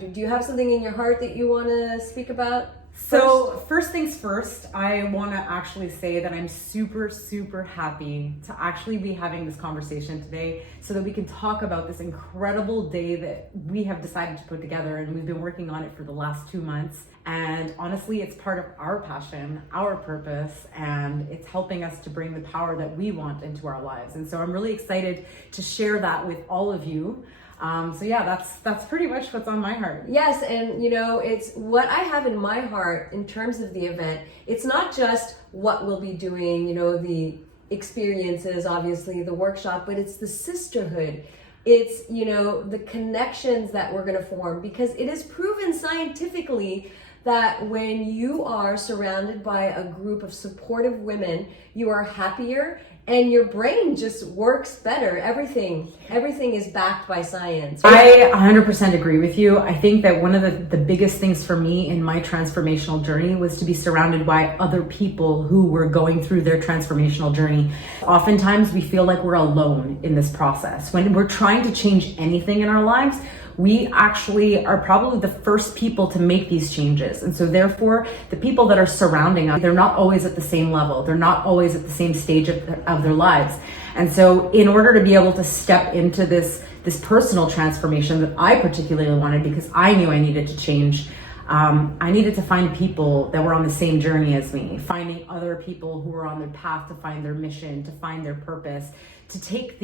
Do you have something in your heart that you want to speak about? So first things first, I want to actually say that I'm super, super happy to actually be having this conversation today so that we can talk about this incredible day that we have decided to put together, and we've been working on it for the last 2 months. And honestly, it's part of our passion, our purpose, and it's helping us to bring the power that we want into our lives. And so I'm really excited to share that with all of you. So yeah, that's pretty much what's on my heart. Yes, and it's what I have in my heart in terms of the event. It's not just what we'll be doing, the experiences, obviously, the workshop, but it's the sisterhood. It's, the connections that we're going to form, because it is proven scientifically that when you are surrounded by a group of supportive women, you are happier and your brain just works better. Everything is backed by science. I 100% agree with you. I think that one of the biggest things for me in my transformational journey was to be surrounded by other people who were going through their transformational journey. Oftentimes we feel like we're alone in this process. When we're trying to change anything in our lives, we actually are probably the first people to make these changes. And so therefore, the people that are surrounding us, they're not always at the same level. They're not always at the same stage of their lives. And so in order to be able to step into this personal transformation that I particularly wanted, because I knew I needed to change, I needed to find people that were on the same journey as me, finding other people who were on their path to find their mission, to find their purpose, to take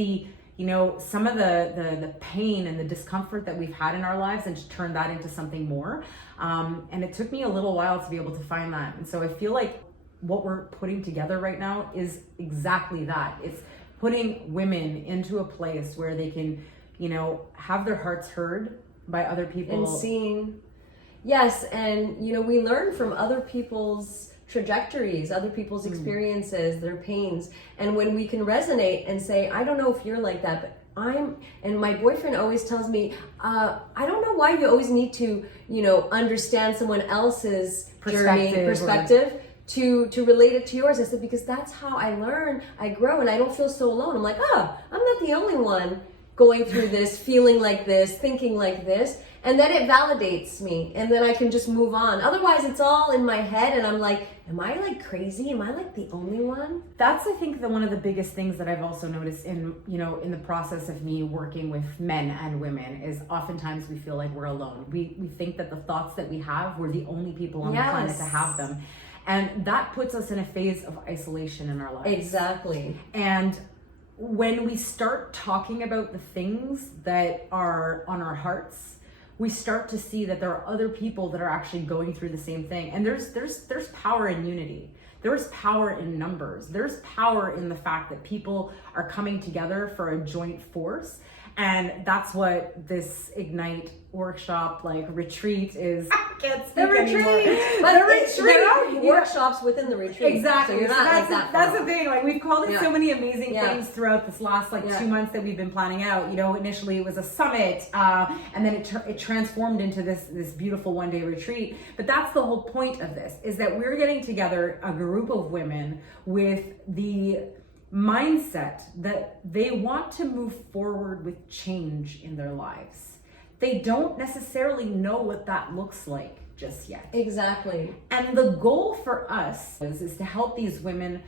some of the pain and the discomfort that we've had in our lives and to turn that into something more. And it took me a little while to be able to find that. And so I feel like what we're putting together right now is exactly that. It's putting women into a place where they can, have their hearts heard by other people. And seen. Yes, and we learn from other people's trajectories, other people's experiences, their pains. And when we can resonate and say, I don't know if you're like that, but and my boyfriend always tells me, I don't know why you always need to, understand someone else's perspective to relate it to yours. I said, because that's how I learn, I grow, and I don't feel so alone. I'm like, I'm not the only one going through this, feeling like this, thinking like this. And then it validates me, and then I can just move on. Otherwise, it's all in my head, and I'm like, am I like crazy? Am I like the only one? That's, I think, one of the biggest things that I've also noticed in the process of me working with men and women is oftentimes we feel like we're alone. We think that the thoughts that we have, we're the only people on the planet to have them. And that puts us in a phase of isolation in our lives. Exactly. And when we start talking about the things that are on our hearts, we start to see that there are other people that are actually going through the same thing. And there's power in unity. There's power in numbers. There's power in the fact that people are coming together for a joint force. And that's what this Ignite workshop, retreat is. I can't speak anymore. But there are workshops within the retreat. Exactly. So you're not that's the thing. We've called it so many amazing things throughout this last 2 months that we've been planning out. Initially it was a summit, and then it transformed into this beautiful one-day retreat. But that's the whole point of this, is that we're getting together a group of women with the mindset that they want to move forward with change in their lives. They don't necessarily know what that looks like just yet. Exactly. And the goal for us is to help these women,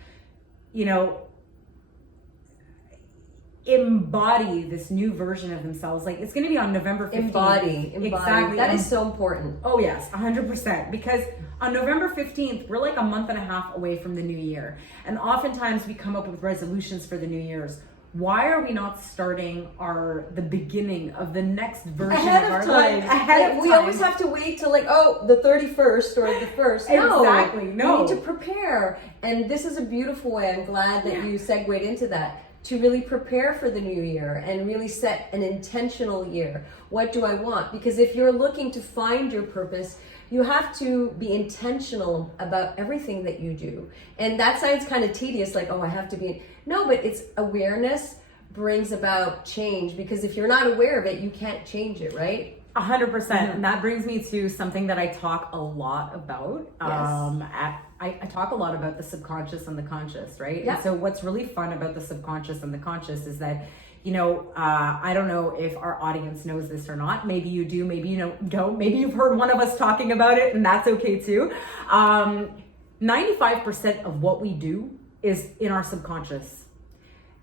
embody this new version of themselves. It's going to be on November 15th. Embody. Exactly. That is so important. Oh yes, 100%. Because on November 15th, we're a month and a half away from the new year. And oftentimes we come up with resolutions for the new year's. Why are we not starting the beginning of the next version ahead of our time? life ahead of time? We always have to wait till the 31st or the 1st. Exactly. No. We need to prepare. And this is a beautiful way. I'm glad that you segued into that. To really prepare for the new year and really set an intentional year. What do I want? Because if you're looking to find your purpose, you have to be intentional about everything that you do. And that sounds kind of tedious, I have to be. No, but it's awareness brings about change, because if you're not aware of it, you can't change it, right? 100%. And that brings me to something that I talk a lot about. Yes. I talk a lot about the subconscious and the conscious, right? Yeah. And so what's really fun about the subconscious and the conscious is that I don't know if our audience knows this or not. Maybe you do, maybe you don't. Maybe you've heard one of us talking about it, and that's okay too. 95% of what we do is in our subconscious,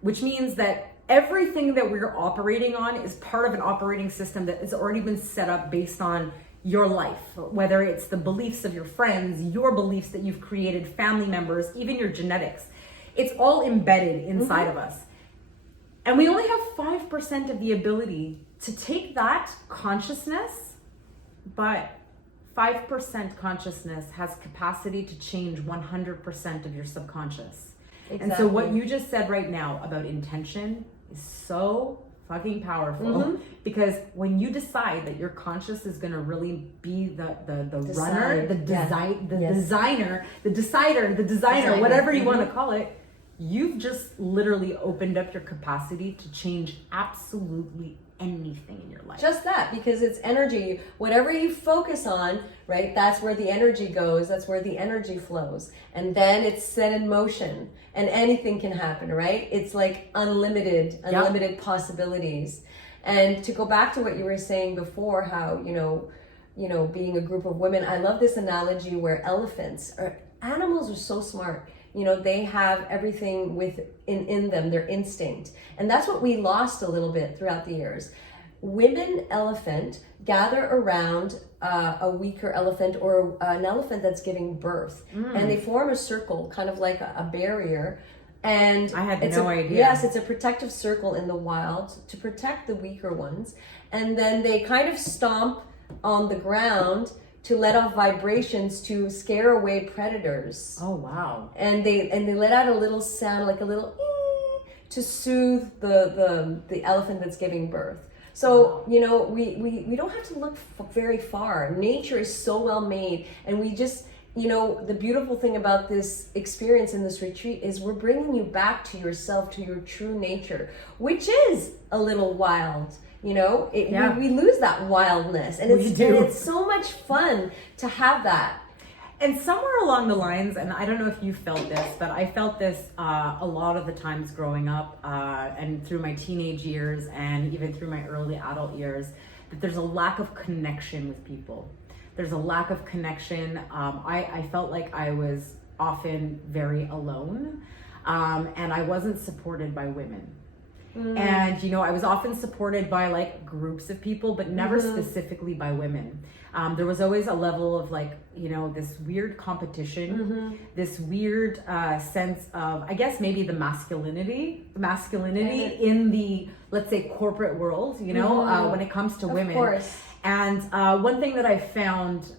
which means that everything that we're operating on is part of an operating system that has already been set up based on your life, whether it's the beliefs of your friends, your beliefs that you've created, family members, even your genetics. It's all embedded inside of us. And we only have 5% of the ability to take that consciousness, but 5% consciousness has capacity to change 100% of your subconscious. Exactly. And so what you just said right now about intention is so fucking powerful, because when you decide that your conscious is going to really be the runner, the designer, the decider, whatever you want to call it, you've just literally opened up your capacity to change absolutely anything in your life. Just that, because it's energy. Whatever you focus on, right, that's where the energy goes, that's where the energy flows. And then it's set in motion and anything can happen, right? It's like unlimited possibilities. And to go back to what you were saying before, how, being a group of women, I love this analogy where animals are so smart. They have everything in them, their instinct. And that's what we lost a little bit throughout the years. Women elephant gather around a weaker elephant or an elephant that's giving birth. And they form a circle, kind of like a barrier. And I had no idea. Yes, it's a protective circle in the wild to protect the weaker ones. And then they kind of stomp on the ground to let off vibrations to scare away predators. Oh wow! And they let out a little sound, like a little ee, to soothe the elephant that's giving birth. So we don't have to look very far. Nature is so well made, and we just the beautiful thing about this experience in this retreat is we're bringing you back to yourself, to your true nature, which is a little wild. We lose that wildness, and it's so much fun to have that. And somewhere along the lines, and I don't know if you felt this, but I felt this a lot of the times growing up and through my teenage years and even through my early adult years, that there's a lack of connection with people. There's a lack of connection. I felt like I was often very alone, and I wasn't supported by women. And I was often supported by like groups of people, but never specifically by women. There was always a level of like this weird competition, this weird sense of, I guess, maybe the masculinity in the, let's say, corporate world, when it comes to women. Of course. And one thing that I found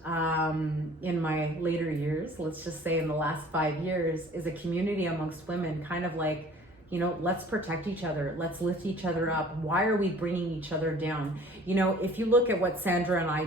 in my later years, let's just say in the last 5 years, is a community amongst women, kind of like, let's protect each other. Let's lift each other up. Why are we bringing each other down? If you look at what Sandra and I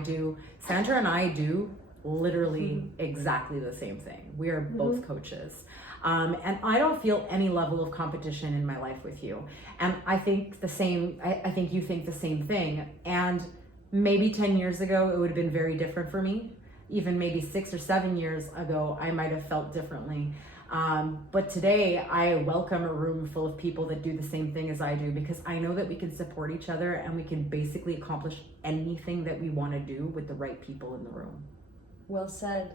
do literally exactly the same thing. We are both coaches. And I don't feel any level of competition in my life with you. And I think the same, I think you think the same thing. And maybe 10 years ago, it would have been very different for me. Even maybe 6 or 7 years ago, I might have felt differently. But today I welcome a room full of people that do the same thing as I do, because I know that we can support each other and we can basically accomplish anything that we want to do with the right people in the room. Well said.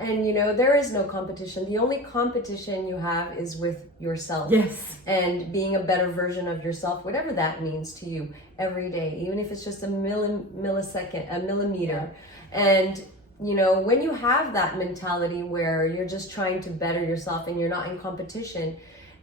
And there is no competition. The only competition you have is with yourself. Yes. And being a better version of yourself, whatever that means to you every day, even if it's just a millimeter. Yeah. And when you have that mentality where you're just trying to better yourself and you're not in competition,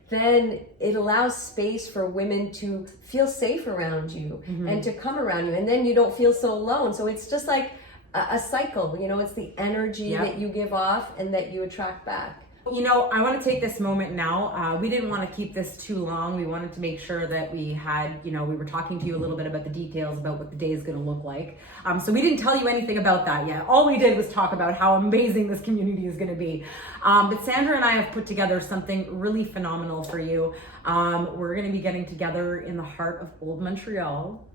then it allows space for women to feel safe around you and to come around you. And then you don't feel so alone. So it's just like a cycle, it's the energy that you give off and that you attract back. I want to take this moment now. We didn't want to keep this too long. We wanted to make sure that we had, we were talking to you a little bit about the details about what the day is going to look like. So we didn't tell you anything about that yet. All we did was talk about how amazing this community is going to be. But Sandra and I have put together something really phenomenal for you. We're going to be getting together in the heart of Old Montreal.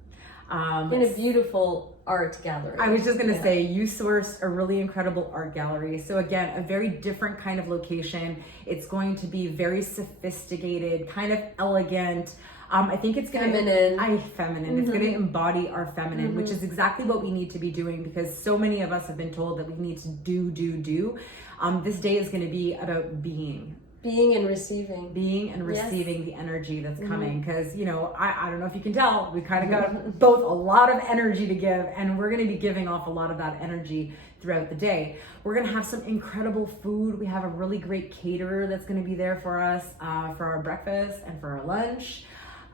In a beautiful art gallery. I was just going to say, you sourced a really incredible art gallery. So again, a very different kind of location. It's going to be very sophisticated, kind of elegant. I think it's going feminine. Feminine. It's going to embody our feminine, which is exactly what we need to be doing, because so many of us have been told that we need to do. This day is going to be about being and receiving. The energy that's coming, because I don't know if you can tell, we kind of got both a lot of energy to give, and we're going to be giving off a lot of that energy throughout the day. We're going to have some incredible food. We have a really great caterer that's going to be there for us for our breakfast and for our lunch.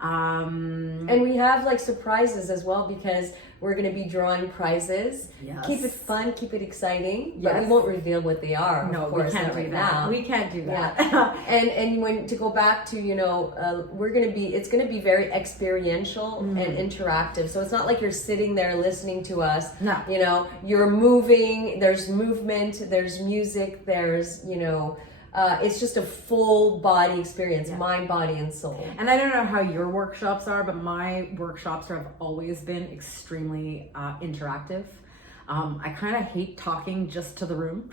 And we have like surprises as well, because we're going to be drawing prizes. Yes. Keep it fun, keep it exciting, but Yes. we won't reveal what they are. No, of course, we can't not do right that. now. We can't do that. Yeah. and when to go back to it's going to be very experiential and interactive. So it's not like you're sitting there listening to us. No. You're moving. There's movement. There's music. There's it's just a full body experience, mind, body, and soul. And I don't know how your workshops are, but my workshops have always been extremely interactive. I kind of hate talking just to the room.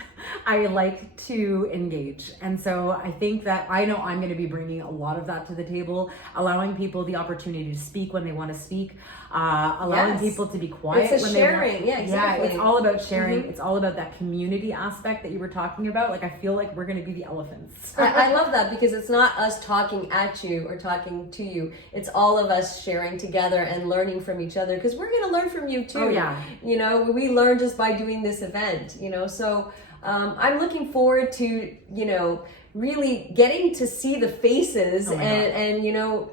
I like to engage. And so I think that I know I'm going to be bringing a lot of that to the table, allowing people the opportunity to speak when they want to speak, allowing people to be quiet it's a when sharing. they want. Yeah, exactly. Yeah, it's all about sharing. It's all about that community aspect that you were talking about. Like, I feel like we're going to be the elephants. I love that, because it's not us talking at you or talking to you. It's all of us sharing together and learning from each other, because we're going to learn from you too. Oh, yeah. We learn just by doing this event, so I'm looking forward to really getting to see the faces and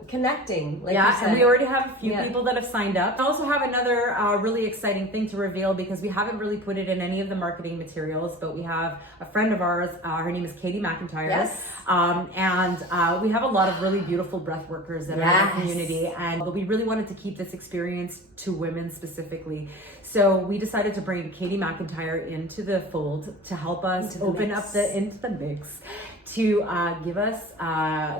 connecting, like you said. And we already have a few people that have signed up. I also have another really exciting thing to reveal, because we haven't really put it in any of the marketing materials, but we have a friend of ours, her name is Katie McIntyre. Yes. And we have a lot of really beautiful breath workers that are in the community, and we really wanted to keep this experience to women specifically. So we decided to bring Katie McIntyre into the fold to help us open up into the mix, to give us,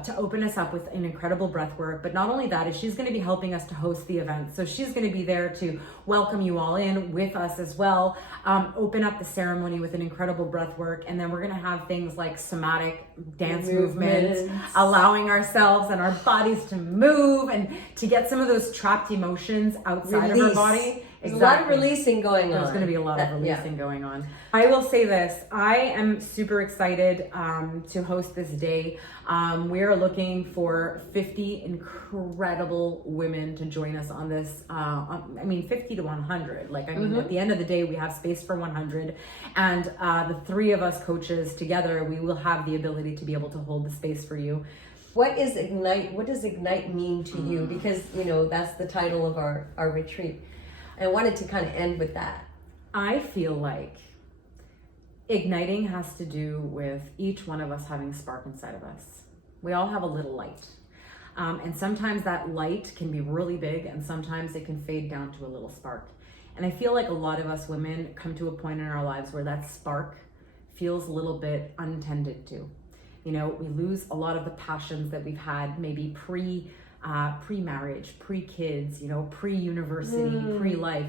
to open us up with an incredible breath work. But not only that, is she's going to be helping us to host the event. So she's going to be there to welcome you all in with us as well, open up the ceremony with an incredible breath work. And then we're going to have things like somatic dance movements, allowing ourselves and our bodies to move and to get some of those trapped emotions outside of our body. There's a lot of releasing going on. There's going to be a lot of releasing going on. I will say this. I am super excited to host this day. We are looking for 50 incredible women to join us on this. 50 to 100. At the end of the day, we have space for 100. And the three of us coaches together, we will have the ability to be able to hold the space for you. What is Ignite? What does Ignite mean to you? Because, that's the title of our retreat. I wanted to kind of end with that. I feel like igniting has to do with each one of us having a spark inside of us. We all have a little light. And sometimes that light can be really big, and sometimes it can fade down to a little spark. And I feel like a lot of us women come to a point in our lives where that spark feels a little bit untended to. We lose a lot of the passions that we've had, maybe pre-marriage, pre-kids, pre-university, pre-life.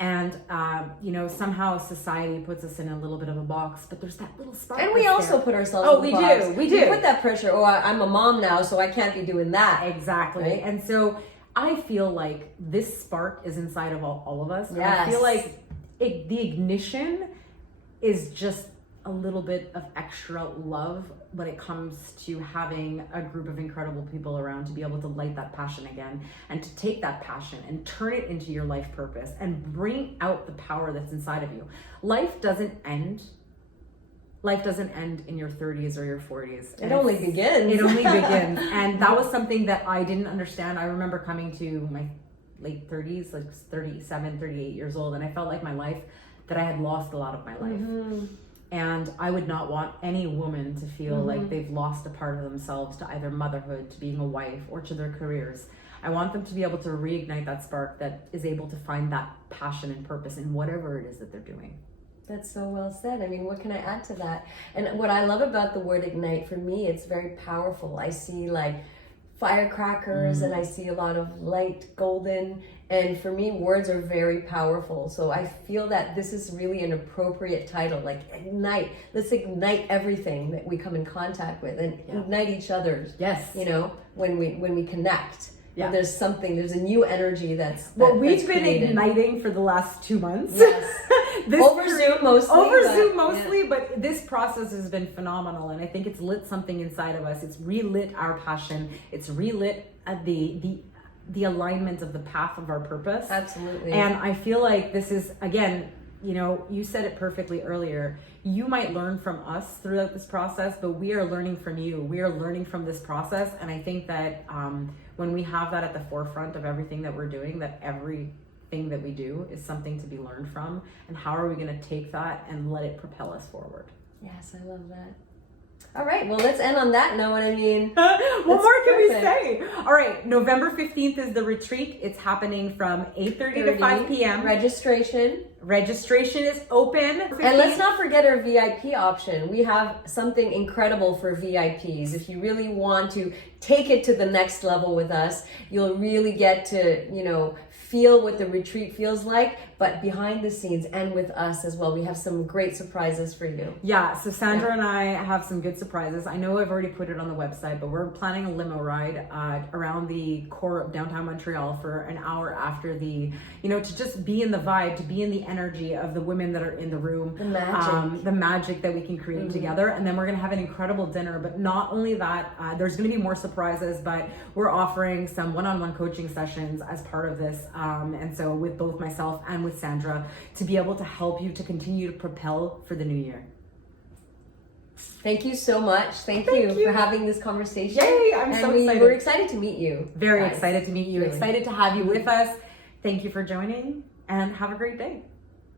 And, somehow society puts us in a little bit of a box, but there's that little spark. And we also put ourselves in the box. We do. We put that pressure. Oh, I'm a mom now, so I can't be doing that. Exactly. Right? And so I feel like this spark is inside of all of us. Yes. I feel like the ignition is just a little bit of extra love when it comes to having a group of incredible people around to be able to light that passion again, and to take that passion and turn it into your life purpose and bring out the power that's inside of you. Life doesn't end in your 30s or your 40s. It only begins. It only begins. And that was something that I didn't understand. I remember coming to my late 30s, like 37, 38 years old, and I felt like that I had lost a lot of my life. Mm-hmm. And I would not want any woman to feel like they've lost a part of themselves to either motherhood, to being a wife, or to their careers. I want them to be able to reignite that spark that is able to find that passion and purpose in whatever it is that they're doing. That's so well said. I mean, what can I add to that? And what I love about the word ignite, for me, it's very powerful. I see like firecrackers and I see a lot of light golden, and for me words are very powerful. So I feel that this is really an appropriate title, like ignite. Let's ignite everything that we come in contact with and ignite each other's. Yes. When we connect. Yeah. There's a new energy that's we've been created. igniting for the last 2 months. Yes. Over Zoom mostly. But this process has been phenomenal, and I think it's lit something inside of us. It's relit our passion. It's relit the alignment of the path of our purpose. Absolutely. And I feel like this is, again, you know, you said it perfectly earlier. You might learn from us throughout this process, but we are learning from you. We are learning from this process. And I think that when we have that at the forefront of everything that we're doing, that everything that we do is something to be learned from. And how are we going to take that and let it propel us forward? Yes, I love that. All right, well, let's end on that note. I mean, what more can we say? All right, November 15th is the retreat. It's happening from 8:30 to 5 p.m. Registration is open. And let's not forget our VIP option. We have something incredible for VIPs. If you really want to take it to the next level with us, you'll really get to, you know, feel what the retreat feels like, but behind the scenes and with us as well. We have some great surprises for you. Yeah, so Sandra and I have some good surprises. I know I've already put it on the website, but we're planning a limo ride around the core of downtown Montreal for an hour after the, you know, to just be in the vibe, to be in the energy of the women that are in the room. The magic that we can create together. And then we're going to have an incredible dinner. But not only that, there's going to be more surprises, but we're offering some one-on-one coaching sessions as part of this. And so with both myself and with Sandra, to be able to help you to continue to propel for the new year. Thank you so much. Thank you for having this conversation. Yay, I'm so excited. We're excited to meet you. Very excited to meet you. Really. Excited to have you with us. Thank you for joining, and have a great day.